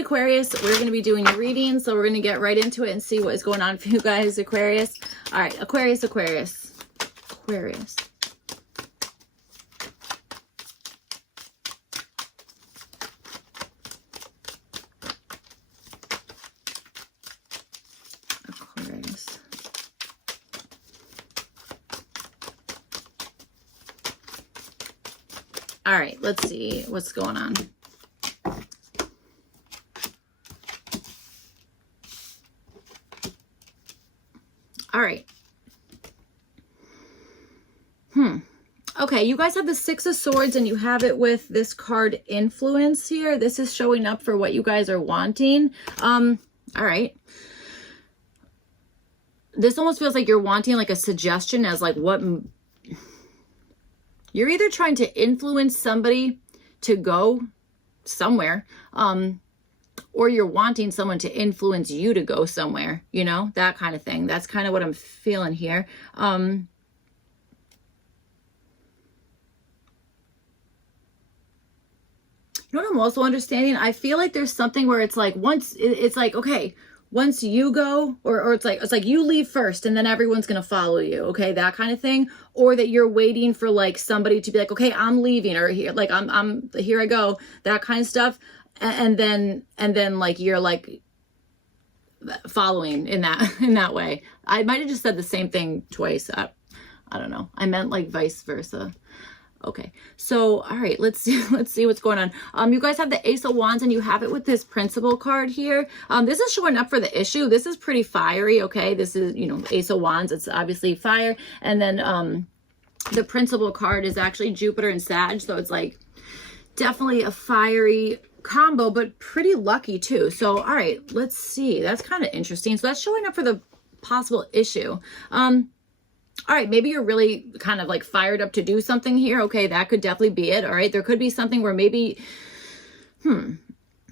Hey Aquarius, we're going to be doing a reading, so we're going to get right into it and see what is going on for you guys, Aquarius. All right, Aquarius. All right, let's see what's going on. All right. Okay, you guys have the Six of Swords and you have it with this card Influence here. This is showing up for what you guys are wanting. All right. This almost feels like you're wanting like a suggestion as like what... You're either trying to influence somebody to go somewhere, or you're wanting someone to influence you to go somewhere, you know, that kind of thing. That's kind of what I'm feeling here. You know what I'm also understanding? I feel like there's something where it's like once it's like, okay, once you go, or it's like you leave first and then everyone's going to follow you. Okay. That kind of thing. Or that you're waiting for like somebody to be like, okay, I'm leaving, or here, like I'm here I go, that kind of stuff. And then like, you're like following in that way. I might've just said the same thing twice. I don't know. I meant like vice versa. Okay, so all right, let's see what's going on. You guys have the Ace of Wands and you have it with this Principal card here. This is showing up for the issue. This is pretty fiery. Okay, this is, you know, Ace of Wands. It's obviously fire, and then the Principal card is actually Jupiter and Sag, so it's like definitely a fiery combo, but pretty lucky too. So all right, let's see. That's kind of interesting. So that's showing up for the possible issue. All right, maybe you're really kind of like fired up to do something here. Okay, that could definitely be it. All right, there could be something where maybe,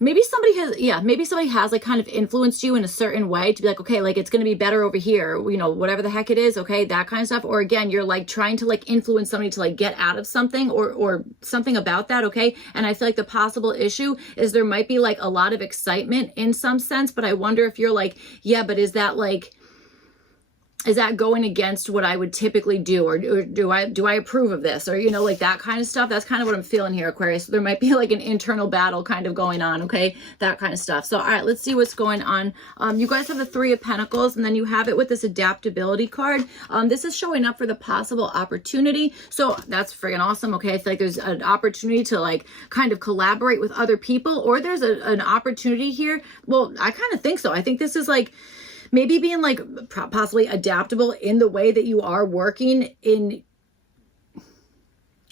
maybe somebody has like kind of influenced you in a certain way to be like, okay, like it's going to be better over here, you know, whatever the heck it is. Okay, that kind of stuff. Or again, you're like trying to like influence somebody to like get out of something or something about that. Okay, and I feel like the possible issue is there might be like a lot of excitement in some sense, but I wonder if you're like, yeah, but is that going against what I would typically do? Or do I approve of this? Or, you know, like that kind of stuff. That's kind of what I'm feeling here, Aquarius. So there might be like an internal battle kind of going on. Okay. That kind of stuff. So, all right, let's see what's going on. You guys have the Three of Pentacles and then you have it with this Adaptability card. This is showing up for the possible opportunity. So that's friggin' awesome. Okay. I feel like there's an opportunity to like kind of collaborate with other people, or there's an opportunity here. Well, I kind of think so. I think this is like, maybe being like possibly adaptable in the way that you are working in,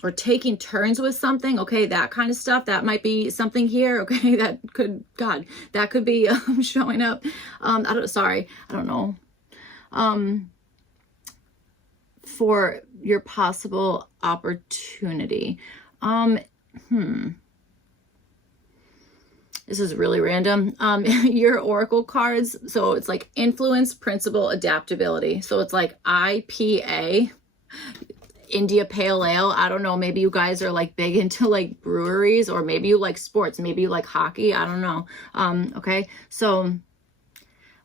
or taking turns with something. Okay, that kind of stuff. That might be something here. Okay, that could be showing up. I don't know. For your possible opportunity. This is really random. Your oracle cards. So it's like Influence, Principal, Adaptability. So it's like IPA, India Pale Ale. I don't know. Maybe you guys are like big into like breweries, or maybe you like sports. Maybe you like hockey. I don't know. Okay. So,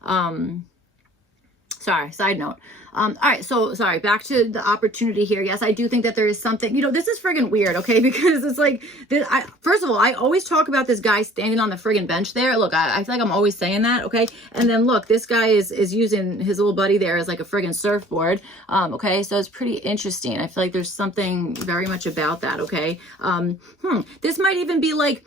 sorry, side note. All right, so sorry, back to the opportunity here. Yes, I do think that there is something, you know, this is friggin' weird, okay? Because it's like, first of all, I always talk about this guy standing on the friggin' bench there. Look, I feel like I'm always saying that, okay? And then look, this guy is using his little buddy there as like a friggin' surfboard, okay? So it's pretty interesting. I feel like there's something very much about that, okay? This might even be like,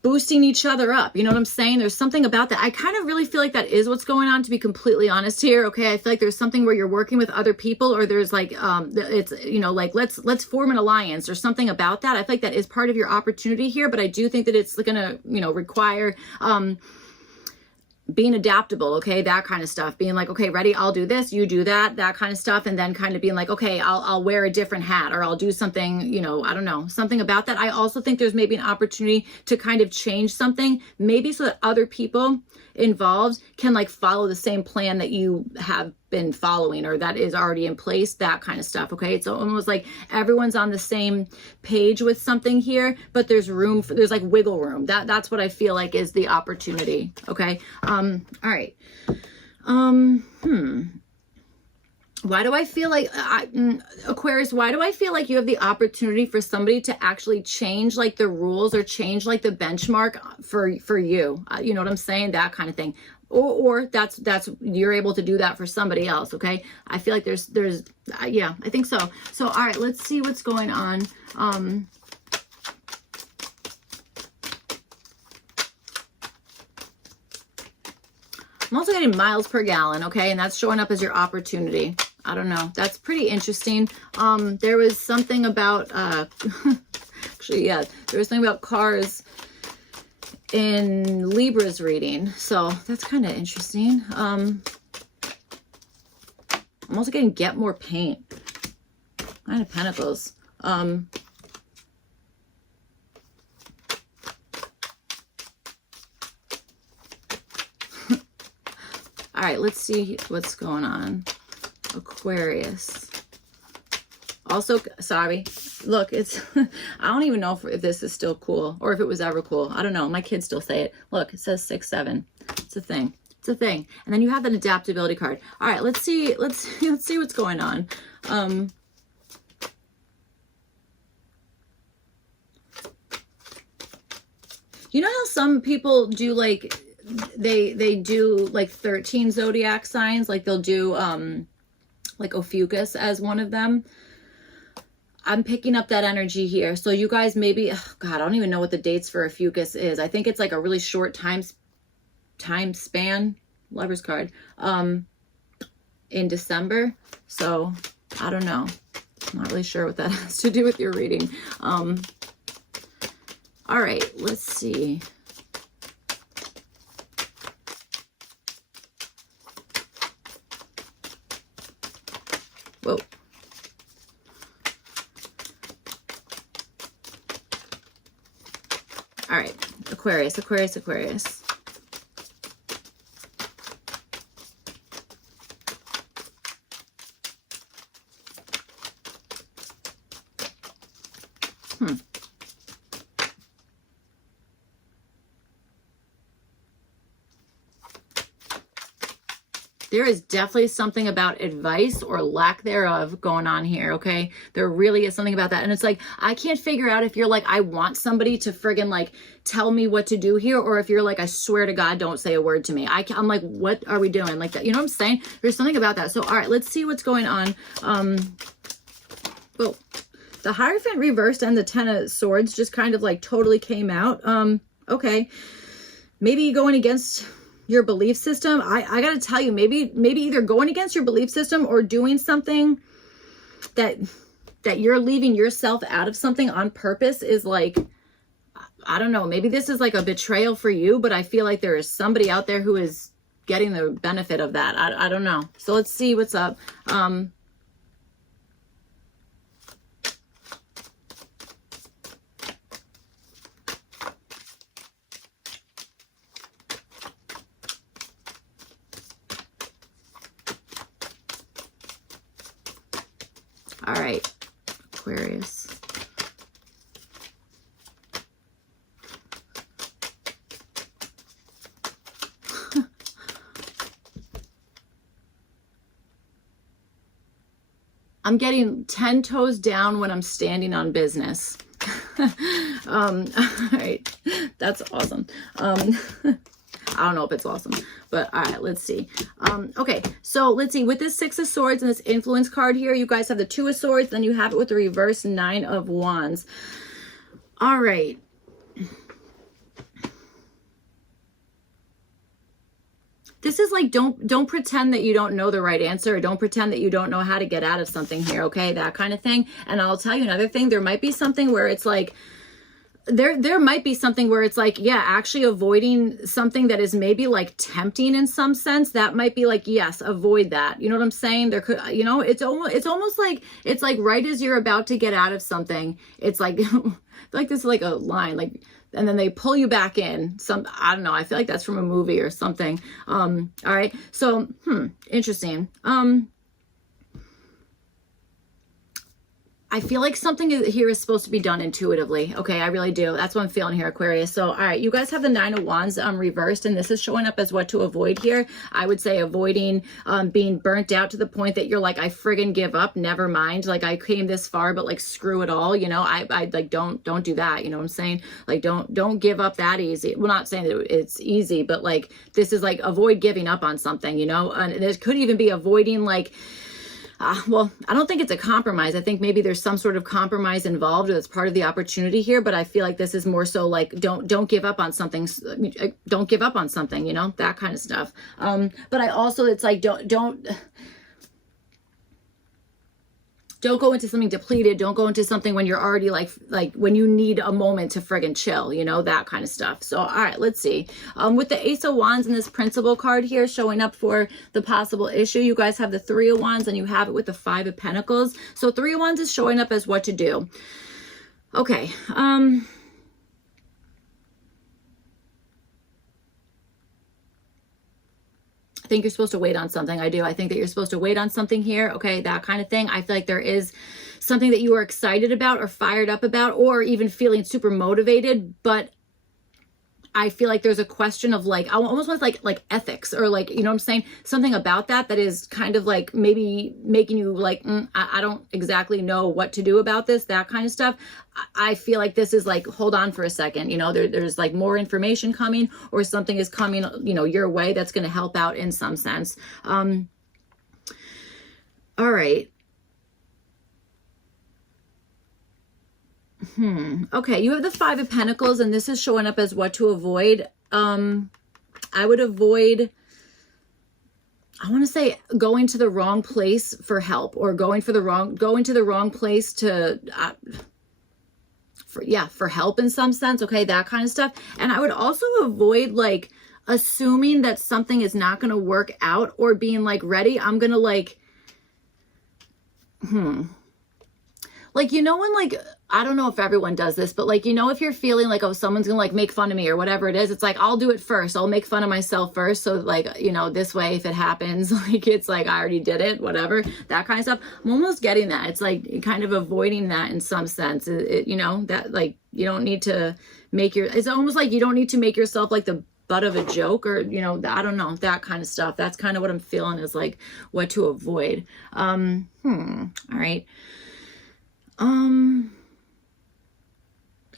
boosting each other up. You know what I'm saying? There's something about that. I kind of really feel like that is what's going on, to be completely honest here. Okay. I feel like there's something where you're working with other people, or there's like, it's, you know, like let's form an alliance or something about that. I feel like that is part of your opportunity here, but I do think that it's going to, you know, require, being adaptable, okay, that kind of stuff. Being like, okay, ready, I'll do this, you do that, that kind of stuff. And then kind of being like, okay, I'll wear a different hat, or I'll do something, you know, I don't know, something about that. I also think there's maybe an opportunity to kind of change something, maybe so that other people involved can like follow the same plan that you have been following or that is already in place, that kind of stuff. Okay, it's almost like everyone's on the same page with something here, but there's room for, there's like wiggle room. That's what I feel like is the opportunity. Okay. All right. Why do I feel like Aquarius, why do I feel like you have the opportunity for somebody to actually change like the rules or change like the benchmark for you? You know what I'm saying? That kind of thing. Or that's you're able to do that for somebody else. Okay. I feel like there's yeah, I think so. So, all right, let's see what's going on. I'm also getting miles per gallon. Okay. And that's showing up as your opportunity. I don't know. That's pretty interesting. There was something about, actually, yeah, there was something about cars in Libra's reading. So that's kind of interesting. I'm also getting get more paint. Nine of Pentacles. All right, let's see what's going on. Aquarius. Also, sorry. Look, it's, I don't even know if this is still cool or if it was ever cool. I don't know. My kids still say it. Look, it says 6-7. It's a thing. It's a thing. And then you have that adaptability card. All right, let's see what's going on. You know how some people do like, they do like 13 zodiac signs, like they'll do like Ophiuchus as one of them. I'm picking up that energy here. So you guys maybe, oh God, I don't even know what the dates for Ophiuchus is. I think it's like a really short time span, Lover's card, in December. So I don't know. I'm not really sure what that has to do with your reading. All right, let's see. Whoa. All right, Aquarius, Aquarius, Aquarius. There is definitely something about advice or lack thereof going on here, okay? There really is something about that. And it's like, I can't figure out if you're like, I want somebody to friggin' like tell me what to do here, or if you're like, I swear to God, don't say a word to me. I'm like, what are we doing? Like that, you know what I'm saying? There's something about that. So, all right, let's see what's going on. Well, the Hierophant reversed and the Ten of Swords just kind of like totally came out. Okay. Maybe going against your belief system. I gotta tell you, maybe either going against your belief system or doing something that you're leaving yourself out of something on purpose is like, I don't know, maybe this is like a betrayal for you, but I feel like there is somebody out there who is getting the benefit of that. I don't know. So let's see what's up. All right, Aquarius. I'm getting 10 toes down when I'm standing on business. All right, that's awesome. I don't know if it's awesome, but all right, let's see. Okay, so let's see. With this Six of Swords and this Influence card here, you guys have the Two of Swords, then you have it with the reverse Nine of Wands. All right. This is like, don't pretend that you don't know the right answer, or don't pretend that you don't know how to get out of something here, okay? That kind of thing. And I'll tell you another thing. There might be something where it's like, there might be something where it's like, yeah, actually avoiding something that is maybe like tempting in some sense. That might be like, yes, avoid that. You know what I'm saying? There could, you know, it's almost like, it's like right as you're about to get out of something, it's like, like this, like a line, like and then they pull you back in. I don't know, I feel like that's from a movie or something. All right, so interesting. I feel like something here is supposed to be done intuitively. Okay, I really do. That's what I'm feeling here, Aquarius. So, all right, you guys have the 9 of Wands reversed, and this is showing up as what to avoid here. I would say avoiding being burnt out to the point that you're like, I friggin' give up. Never mind. Like, I came this far, but like, screw it all. You know, I like, don't do that. You know what I'm saying? Like, don't give up that easy. Well, not saying that it's easy, but like, this is like, avoid giving up on something, you know? And this could even be avoiding like, well, I don't think it's a compromise. I think maybe there's some sort of compromise involved that's part of the opportunity here, but I feel like this is more so like, don't give up on something. Don't give up on something, you know, that kind of stuff. But I also, it's like, don't go into something depleted. Don't go into something when you're already like when you need a moment to friggin' chill, you know, that kind of stuff. So, all right, let's see. With the Ace of Wands and this Principal card here showing up for the possible issue, you guys have the 3 of Wands and you have it with the 5 of Pentacles. So 3 of Wands is showing up as what to do. Okay. I think you're supposed to wait on something. I do. I think that you're supposed to wait on something here. Okay, that kind of thing. I feel like there is something that you are excited about or fired up about or even feeling super motivated, but I feel like there's a question of like, I almost want like ethics or like, you know what I'm saying? Something about that is kind of like maybe making you like, I don't exactly know what to do about this, that kind of stuff. I feel like this is like, hold on for a second, you know, there's like more information coming or something is coming, you know, your way that's going to help out in some sense. All right. Okay, you have the 5 of Pentacles, and this is showing up as what to avoid. I would avoid, I want to say, going to the wrong place for help or going to the wrong place to, for help in some sense. Okay, that kind of stuff. And I would also avoid like assuming that something is not going to work out or being like, ready, I'm going to like, like, you know, when like, I don't know if everyone does this, but like, you know, if you're feeling like, oh, someone's gonna like make fun of me or whatever it is, it's like, I'll do it first. I'll make fun of myself first. So like, you know, this way, if it happens, like, it's like, I already did it, whatever, that kind of stuff. I'm almost getting that. It's like kind of avoiding that in some sense, you know, that like, you don't need to it's almost like you don't need to make yourself like the butt of a joke or, you know, I don't know, that kind of stuff. That's kind of what I'm feeling is like what to avoid. All right.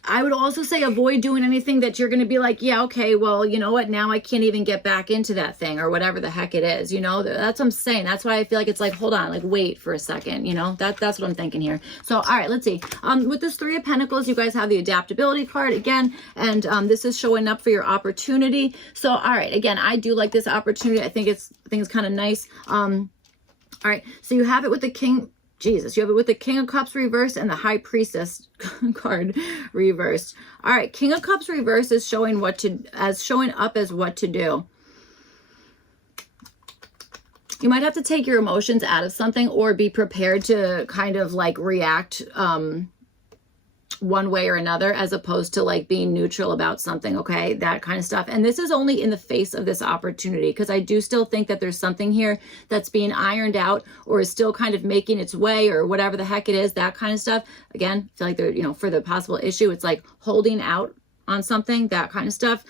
I would also say avoid doing anything that you're going to be like, yeah, okay, well, you know what? Now I can't even get back into that thing or whatever the heck it is. You know, that's what I'm saying. That's why I feel like it's like, hold on, like wait for a second, you know, that's what I'm thinking here. So, all right, let's see. With this 3 of Pentacles, you guys have the adaptability card again, and this is showing up for your opportunity. So, all right, again, I do like this opportunity. I think it's kind of nice. All right, so you have it with the King. Jesus, you have it with the King of Cups reversed and the High Priestess card reversed. All right, King of Cups reversed is showing up as what to do. You might have to take your emotions out of something or be prepared to kind of like react one way or another as opposed to like being neutral about something, okay? That kind of stuff. And this is only in the face of this opportunity because I do still think that there's something here that's being ironed out or is still kind of making its way or whatever the heck it is, that kind of stuff. Again, I feel like they're, you know, for the possible issue, it's like holding out on something, that kind of stuff,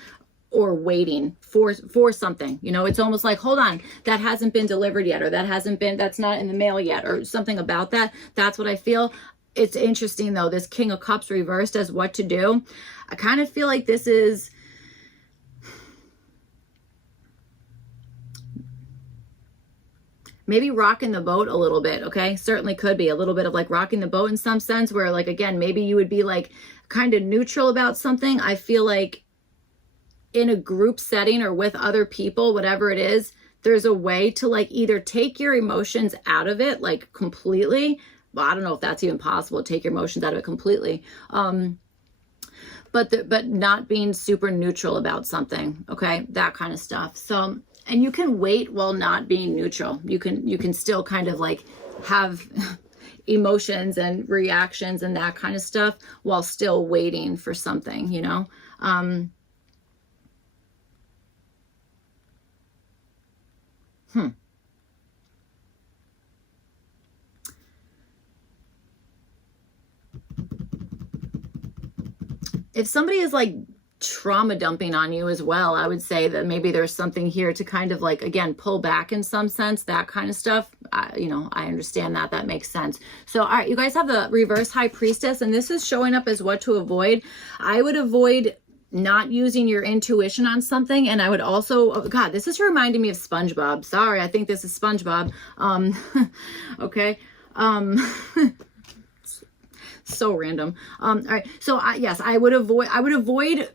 or waiting for something. You know, it's almost like, hold on, that hasn't been delivered yet, or that's not in the mail yet, or something about that. That's what I feel. It's interesting though, this King of Cups reversed as what to do. I kind of feel like this is maybe rocking the boat a little bit, okay? Certainly could be a little bit of like rocking the boat in some sense where like, again, maybe you would be like kind of neutral about something. I feel like in a group setting or with other people, whatever it is, there's a way to like either take your emotions out of it like completely. Well, I don't know if that's even possible to take your emotions out of it completely. But not being super neutral about something, okay? That kind of stuff. So, and you can wait while not being neutral. You can still kind of like have emotions and reactions and that kind of stuff while still waiting for something, you know? If somebody is like trauma dumping on you as well, I would say that maybe there's something here to kind of like, again, pull back in some sense, that kind of stuff. You know, I understand that. That makes sense. So, all right, you guys have the reverse high priestess, and this is showing up as what to avoid. I would avoid not using your intuition on something. And I would also, oh God, this is reminding me of SpongeBob. Sorry, I think this is SpongeBob. Okay. So random. All right. So yes, I would avoid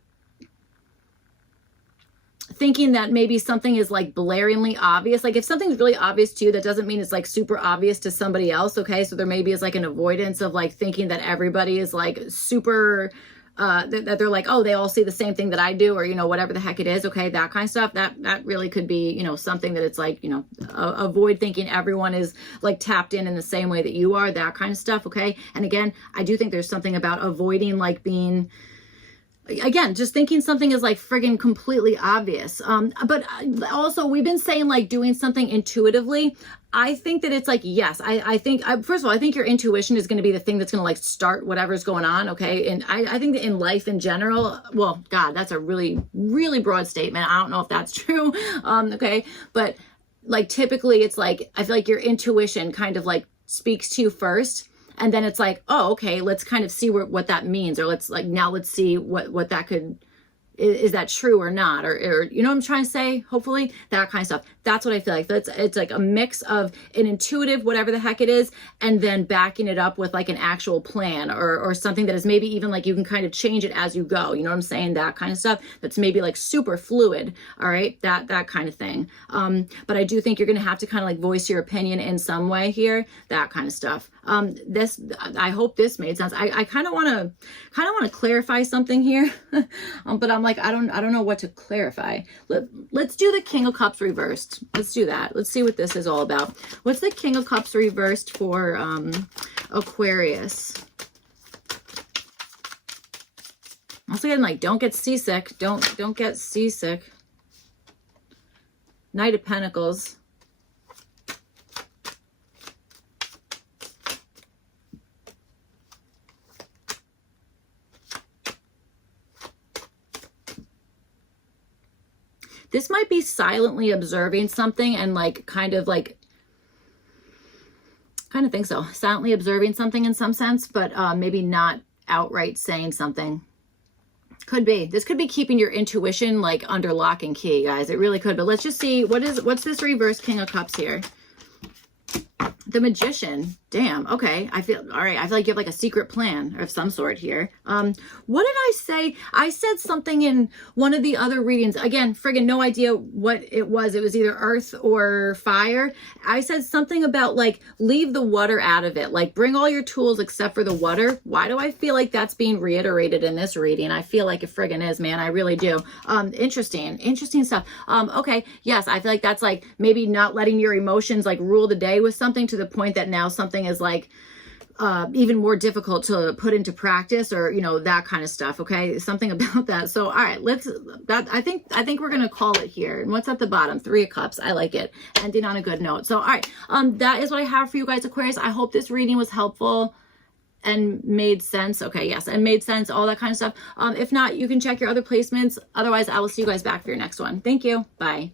thinking that maybe something is like blaringly obvious. Like if something's really obvious to you, that doesn't mean it's like super obvious to somebody else. Okay. So there maybe is like an avoidance of like thinking that everybody is like super, that they're like, oh, they all see the same thing that I do, or, you know, whatever the heck it is. Okay. That kind of stuff, that really could be, you know, something that it's like, you know, avoid thinking everyone is like tapped in the same way that you are, that kind of stuff. Okay. And again, I do think there's something about avoiding like being, again, just thinking something is like friggin' completely obvious. But also we've been saying like doing something intuitively. I think that it's like, yes, I think, first of all, I think your intuition is going to be the thing that's going to like start whatever's going on. Okay. And I think that in life in general, well, God, that's a really, really broad statement. I don't know if that's true. Okay. But like, typically it's like, I feel like your intuition kind of like speaks to you first. And then it's like, oh, okay, let's kind of see what that means. Or let's see what that could, is that true or not? Or you know what I'm trying to say? Hopefully that kind of stuff. That's what I feel like. It's like a mix of an intuitive, whatever the heck it is, and then backing it up with like an actual plan or something that is maybe even like you can kind of change it as you go. You know what I'm saying? That kind of stuff. That's maybe like super fluid. All right. That kind of thing. But I do think you're going to have to kind of like voice your opinion in some way here, that kind of stuff. I hope this made sense. I kind of want to clarify something here, but I'm like, I don't know what to clarify. Let's do the King of Cups reversed. Let's do that. Let's see what this is all about. What's the King of Cups reversed for Aquarius? Also again, like, don't get seasick. Don't get seasick. Knight of Pentacles. This might be silently observing something and like kind of think so. Silently observing something in some sense, but maybe not outright saying something. Could be. This could be keeping your intuition like under lock and key, guys. It really could. But let's just see what's this reverse King of Cups here. The Magician. Damn. Okay. I feel all right. I feel like you have like a secret plan of some sort here. What did I say? I said something in one of the other readings. Again, friggin' no idea what it was. It was either earth or fire. I said something about like leave the water out of it. Like bring all your tools except for the water. Why do I feel like that's being reiterated in this reading? I feel like it friggin' is, man. I really do. Interesting stuff. Okay. Yes. I feel like that's like maybe not letting your emotions like rule the day with something to the point that now something is like even more difficult to put into practice, or you know, that kind of stuff. Okay, something about that. So all right, I think we're gonna call it here. And what's at the bottom? 3 of Cups. I like it, ending on a good note. So all right, that is what I have for you guys, Aquarius. I hope this reading was helpful and made sense. Okay, yes, and made sense, all that kind of stuff. If not, you can check your other placements. Otherwise, I will see you guys back for your next one. Thank you. Bye.